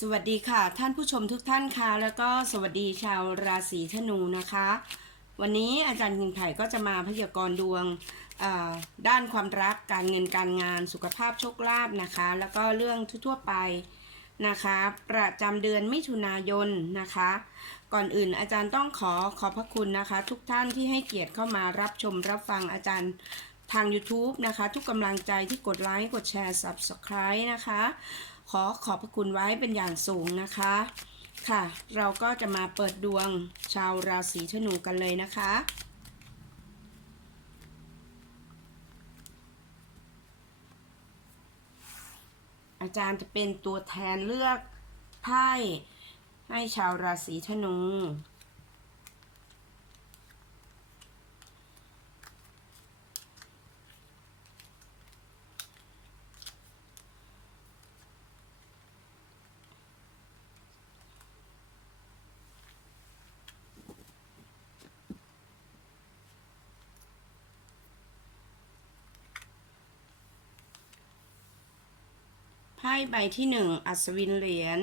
สวัสดีค่ะ ท่านผู้ชมทุกท่านค่ะ แล้วก็สวัสดีชาวราศีธนูนะคะ วันนี้อาจารย์ยิงไผ่ก็จะมาพยากรณ์ดวงด้านความรักการเงินการงานสุขภาพโชคลาภนะคะ แล้วก็เรื่องทั่วไปนะคะ ประจำเดือนมิถุนายนนะคะ ก่อนอื่นอาจารย์ต้องขอขอบพระคุณนะคะ ทุกท่านที่ให้เกียรติเข้ามารับชมรับฟังอาจารย์ทาง YouTube นะคะ ทุกกำลังใจที่กดไลค์กดแชร์ Subscribe นะคะ ขอขอบพระคุณไว้เป็นอย่างสูงนะคะ ค่ะ เราก็จะมาเปิดดวงชาวราศีธนูกันเลยนะคะอาจารย์จะเป็นตัวแทนเลือกไพ่ให้ชาวราศีธนู ไพ่ใบที่หนึ่งอัศวินเหรียญ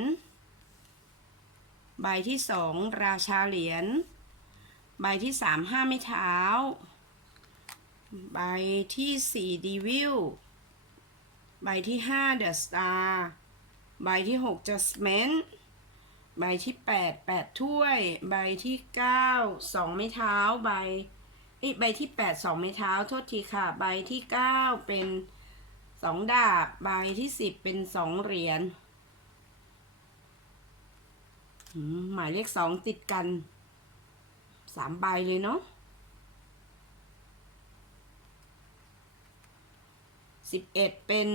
ใบที่สองราชาเหรียญ ใบที่สามห้าไม้เท้า ใบที่สี่ดีวิล ใบที่ห้าเดอะสตาร์ใบที่หกจัสเมนใบที่แปดแปดถ้วย ใบที่เก้าสองไม้เท้า ใบอ้ใบที่แปดสองไม้เท้า โทษทีค่ะ ใบที่เก้าเป็น สองดาบใบที่สิบเป็นสองเหรียญหมายเลขสองติดกันสามใบเลยเนาะสิบเอ็ดเป็น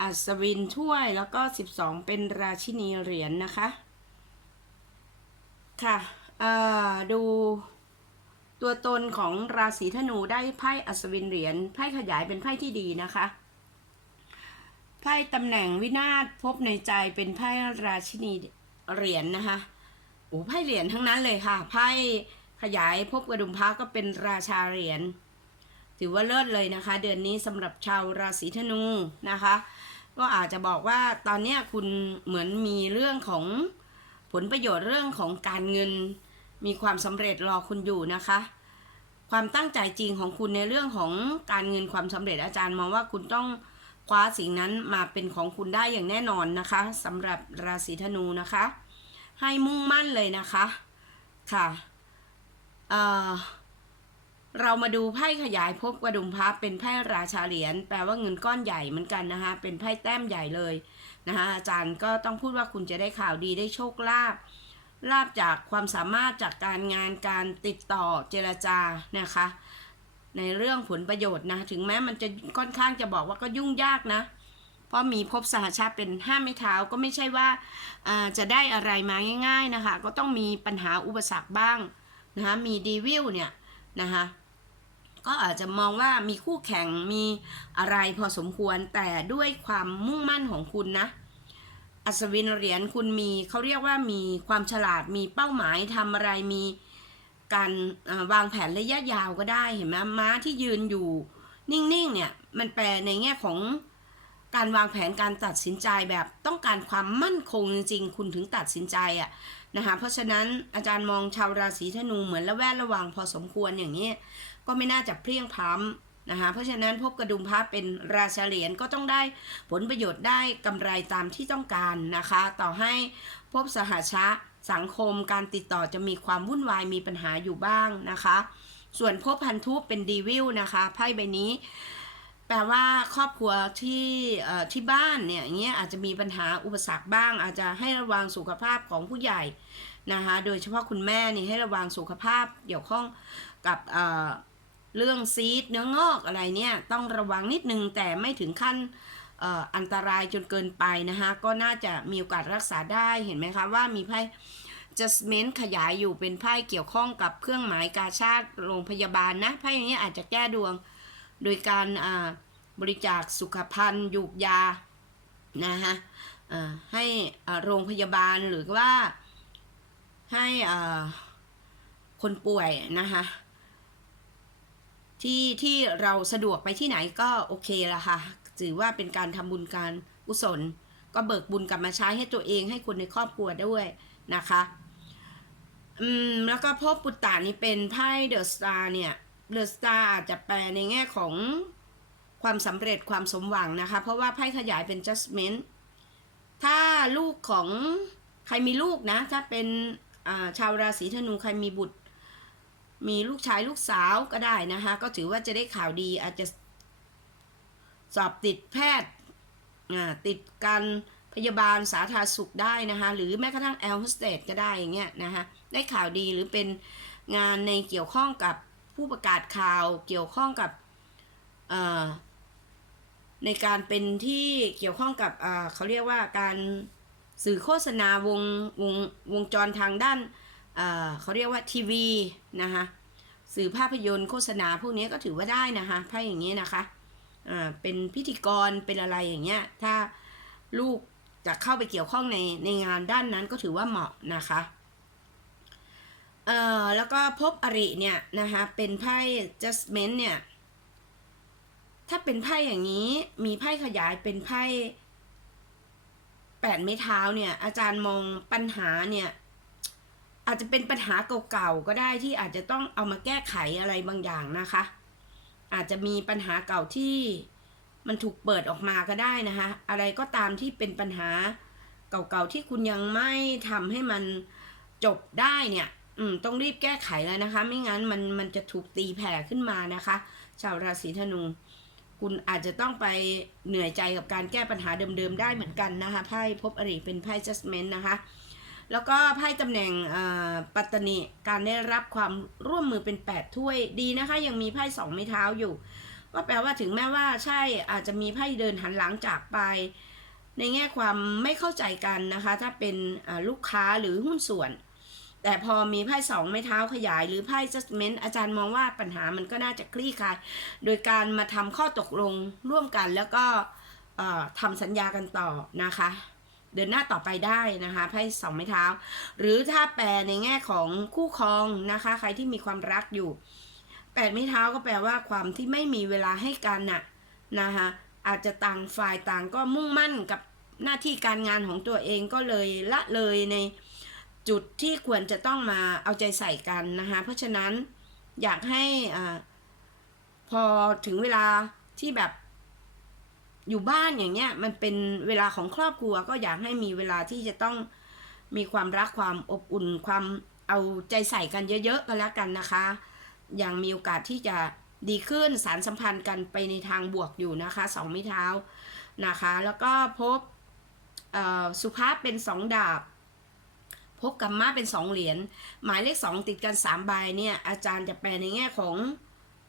อัศวินถ้วยแล้วก็สิบสองเป็นราชินีเหรียญนะคะ ค่ะดูตัวตนของราศีธนูได้ไพ่อัศวินเหรียญไพ่ขยายเป็นไพ่ที่ดีนะคะ ไพ่ตำแหน่งวินาศพบในใจเป็นไพ่ราชินีเหรียญนะคะโอ้ไพ่เหรียญทั้งนั้นเลยค่ะ ไพ่ขยายพบกระดุมพระก็เป็นราชาเหรียญ ถือว่าเลิศเลยนะคะ เดือนนี้สำหรับชาวราศีธนูนะคะ ก็อาจจะบอกว่าตอนนี้คุณเหมือนมีเรื่องของผลประโยชน์เรื่องของการเงิน มีความสำเร็จรอคุณอยู่นะคะความตั้งใจจริงของคุณในเรื่องของการเงินความสำเร็จอาจารย์มองว่าคุณต้อง ว้าสิ่งนั้นมาเป็นของคุณได้อย่างแน่นอนนะคะสำหรับราศีธนูนะคะ ให้มุ่งมั่นเลยนะคะค่ะเอ่อเรามาดูไพ่ขยายพบกระดุมพับเป็นไพ่ราชาเหรียญแปลว่าเงินก้อนใหญ่เหมือนกันนะคะเป็นไพ่แต้มใหญ่เลยนะคะอาจารย์ก็ต้องพูดว่าคุณจะได้ข่าวดีได้โชคลาภลาบจากความสามารถจากการงานการติดต่อเจรจานะคะ ในเรื่องผลประโยชน์นะ ถึงแม้มันจะค่อนข้างจะบอกว่าก็ยุ่งยากนะ เพราะมีภพสหชาติเป็นห้าไม้เท้าก็ไม่ใช่ว่าอ่าจะได้อะไรมาง่าย ๆนะคะ ก็ต้องมีปัญหาอุปสรรคบ้างนะคะมีดีวิลเนี่ยนะคะก็อาจจะมองว่ามีคู่แข่งมีอะไรพอสมควรแต่ด้วยความมุ่งมั่นของคุณนะ อัศวินเหรียญคุณมีเขาเรียกว่ามีความฉลาดมีเป้าหมายทำอะไรมี การวางแผนระยะยาวก็ได้เห็นไหมม้าที่ยืนอยู่ นิ่งๆเนี่ยมันแปลในแง่ของการวางแผนการตัดสินใจแบบต้องการความมั่นคงจริงๆ คุณถึงตัดสินใจอะนะคะเพราะฉะนั้นอาจารย์มองชาวราศีธนูเหมือนละแวดระวังพอสมควรอย่างนี้ ก็ไม่น่าจะเพลียงพล้ำนะคะเพราะฉะนั้นพบกระดุมพระเป็นราชาเหรียญก็ต้องได้ผลประโยชน์ได้กำไรตามที่ต้องการนะคะ ต่อให้พบสหชะ สังคมการติดต่อจะมีความวุ่นวายมีปัญหาอยู่บ้างนะคะ ส่วนพบพันธุเป็นดีวิลนะคะไพ่ใบนี้ แปลว่าครอบครัวที่ที่บ้านเนี่ยอย่างเงี้ยอาจจะมีปัญหาอุปสรรคบ้าง อาจจะให้ระวังสุขภาพของผู้ใหญ่นะคะโดยเฉพาะคุณแม่นี่ให้ระวังสุขภาพเกี่ยวข้องกับเเรื่องซีดเนื้องอกอะไรเนี่ยต้องระวังนิดนึงแต่ไม่ถึงขั้นอันตรายจนเกินไปนะคะก็น่าจะมีโอกาสรักษาได้เห็นไหมคะว่ามีไพ่ adjustment ขยายอยู่เป็นไพ่เกี่ยวข้องกับเครื่องหมายกาชาติโรงพยาบาลนะไพ่อย่างนี้อาจจะแก้ดวง โดยการบริจาคสุขภัณฑ์ยูกยานะฮะให้โรงพยาบาลหรือว่าให้คนป่วยนะคะที่ที่เราสะดวกไปที่ไหนก็โอเคละค่ะถือว่าเป็นการทำบุญการกุศล ก็เบิกบุญกลับมาใช้ให้ตัวเองให้คนในครอบครัวด้วยนะคะ อืมแล้วก็พบปุตตานี่เป็นไพ่เดอะสตาร์เนี่ยเดอะสตาร์จะแปลในแง่ของความสำเร็จความสมหวังนะคะ เพราะว่าไพ่ขยายเป็น judgment ถ้าลูกของใครมีลูกนะ ถ้าเป็นชาวราศีธนูใครมีบุตร มีลูกชายลูกสาวก็ได้นะคะ ก็ถือว่าจะได้ข่าวดีอาจจะสอบติดแพทย์ติดการ พยาบาลสาธารณสุขได้นะคะ หรือแม้กระทั่งแอลฮสเตสก็ได้อย่างเงี้ยนะคะได้ข่าวดีหรือเป็นงานในเกี่ยวข้องกับผู้ประกาศข่าวเกี่ยวข้องกับในการเป็นที่เกี่ยวข้องกับเขาเรียกว่าการสื่อโฆษณาวงวงวงจรทางด้านเเขาเรียกว่าทีวีนะคะสื่อภาพยนตร์โฆษณาพวกนี้ก็ถือว่าได้นะคะไพ่อย่างนี้นะคะเป็นพิธีกรเป็นอะไรอย่างเงี้ยถ้าลูก จะเข้าไปเกี่ยวข้องในในงานด้านนั้นก็ถือว่าเหมาะนะคะเอ่อแล้วก็พบอริเนี่ยนะคะเป็นไพ่ judgment เนี่ยถ้าเป็นไพ่อย่างนี้มีไพ่ขยายเป็นไพ่แปดไม้เท้าเนี่ยอาจารย์มองปัญหาเนี่ยอาจจะเป็นปัญหาเก่าๆก็ได้ที่อาจจะต้องเอามาแก้ไขอะไรบางอย่างนะคะ อาจจะมีปัญหาเก่าที่ มันถูกเปิดออกมาก็ได้นะคะอะไรก็ตามที่เป็นปัญหาเก่าๆที่คุณยังไม่ทำให้มันจบได้เนี่ย อืมต้องรีบแก้ไขแล้วนะคะ ไม่งั้นมันมันจะถูกตีแผ่ขึ้นมานะคะ ชาวราศีธนู คุณอาจจะต้องไปเหนื่อยใจกับการแก้ปัญหาเดิมๆได้เหมือนกันนะคะไพ่พบอริเป็นไพ่ judgment นะคะแล้วก็ไพ่ตำแหน่งปัตตนิการได้รับความร่วมมือเป็น 8 ถ้วยดีนะคะ ยังมีไพ่สองไม้เท้าอยู่ ก็แปลว่าถึงแม้ว่าใช่อาจจะมีไพ่เดินหันหลังจากไป ในแง่ความไม่เข้าใจกันนะคะ ถ้าเป็นลูกค้าหรือหุ้นส่วน แต่พอมีไพ่สองไม้เท้าขยายหรือไพ่ judgment อาจารย์มองว่าปัญหามันก็น่าจะคลี่คลาย โดยการมาทำข้อตกลงร่วมกันแล้วก็ทำสัญญากันต่อนะคะเดินหน้าต่อไปได้นะคะไพ่สองไม้เท้า หรือถ้าแปลในแง่ของคู่ครองนะคะ ใครที่มีความรักอยู่ แปดไม้เท้าก็แปลว่าความที่ไม่มีเวลาให้กันน่ะนะคะอาจจะต่างฝ่ายต่างก็มุ่งมั่นกับหน้าที่การงานของตัวเองก็เลยละเลยในจุดที่ควรจะต้องมาเอาใจใส่กันนะคะเพราะฉะนั้นอยากให้อ่าพอถึงเวลาที่แบบอยู่บ้านอย่างเงี้ยมันเป็นเวลาของครอบครัวก็อยากให้มีเวลาที่จะต้องมีความรักความอบอุ่นความเอาใจใส่กันเยอะๆก็แล้วกันนะคะ ย่างมีโอกาสที่จะดีขึ้นสารสัมพันธ์กันไปในทางบวกอยู่นะคะสองไม้เท้านะคะ แล้วก็พบสุภาพเป็นสองดาบ พบกัมมะเป็นสองเหรียญหมายเลขสองติดกันสามใบเนี่ยอาจารย์จะแปลในแง่ของ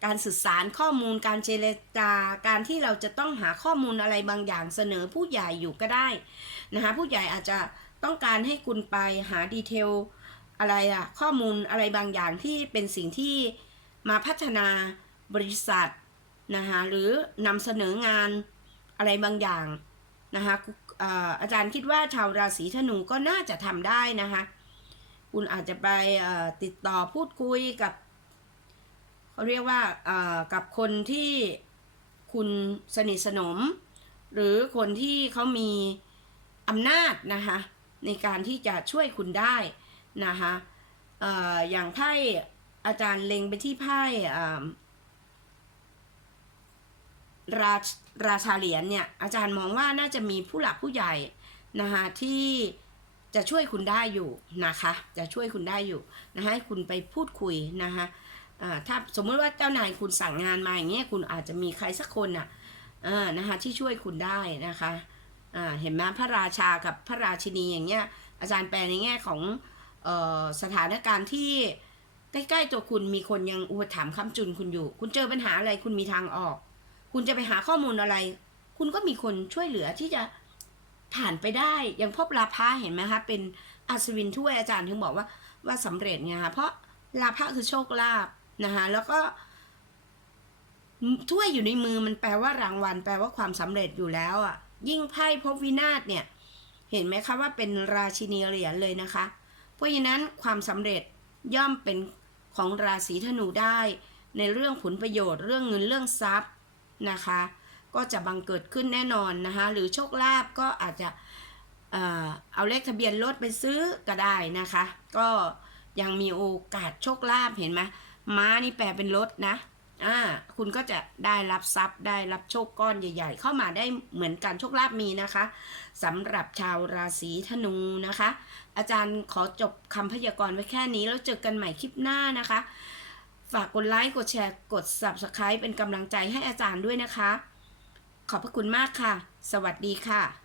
การสื่อสารข้อมูลการเจรจาการที่เราจะต้องหาข้อมูลอะไรบางอย่างเสนอผู้ใหญ่อยู่ก็ได้นะคะผู้ใหญ่อาจจะต้องการให้คุณไปหาดีเทลอะไรอะข้อมูลอะไรบางอย่างที่เป็นสิ่งที่ มาพัฒนาบริษัทนะคะหรือนำเสนองานอะไรบางอย่างนะคะอาจารย์คิดว่าชาวราศีธนูก็น่าจะทำได้นะคะคุณอาจจะไปติดต่อพูดคุยกับเขาเรียกว่ากับคนที่คุณสนิทสนม หรือคนที่เขามีอำนาจนะคะในการที่จะช่วยคุณได้นะคะอออย่างไพ่ อาจารย์เล็งไปที่ไพ่ราชราชาเหรียญเนี่ย อาจารย์มองว่าน่าจะมีผู้หลักผู้ใหญ่นะคะที่จะช่วยคุณได้อยู่นะคะ จะช่วยคุณได้อยู่นะคะให้คุณไปพูดคุยนะคะถ้าสมมติว่าเจ้านายคุณสั่งงานมาอย่างเงี้ยคุณอาจจะมีใครสักคนน่ะนะคะที่ช่วยคุณได้นะคะเห็นไหมพระราชากับพระราชินีอย่างเงี้ยอาจารย์แปลในแง่ของออสถานการณ์ที่ ใกล้ๆตัวคุณมีคนยังอุปถัมภ์ค้ำจุนคุณอยู่ คุณเจอปัญหาอะไรคุณมีทางออก คุณจะไปหาข้อมูลอะไร คุณก็มีคนช่วยเหลือที่จะผ่านไปได้อย่างพบลาภะเห็นไหมคะเป็นอัศวินถ้วยอาจารย์ถึงบอกว่าว่าสำเร็จไงคะเพราะลาภะคือโชคลาภนะคะแล้วก็ถ้วยอยู่ในมือมันแปลว่ารางวัล แปลว่าความสำเร็จอยู่แล้วอะ ยิ่งไพ่พบวินาศเนี่ย เห็นไหมคะว่าเป็นราชินีเหรียญเลยนะคะ เพราะฉะนั้นความสำเร็จย่อมเป็น ของราศีธนูได้ ในเรื่องผลประโยชน์เรื่องเงินเรื่องทรัพย์นะคะ ก็จะบังเกิดขึ้นแน่นอนนะคะหรือโชคลาภก็อาจจะเออเอาเลขทะเบียนรถไปซื้อก็ได้นะคะ ก็ยังมีโอกาสโชคลาภเห็นไหมม้านี่แปลเป็นรถนะ อ่าคุณก็จะได้รับทรัพย์ได้รับโชคก้อนใหญ่ ๆ เข้ามาได้เหมือนกันโชคลาภมีนะคะสำหรับชาวราศีธนูนะคะ อาจารย์ขอจบคำพยากรณ์ไว้แค่นี้แล้วเจอกันใหม่คลิปหน้านะคะ ฝากกดไลค์กดแชร์กด Subscribe เป็นกำลังใจให้อาจารย์ด้วยนะคะ ขอบพระคุณมากค่ะ สวัสดีค่ะ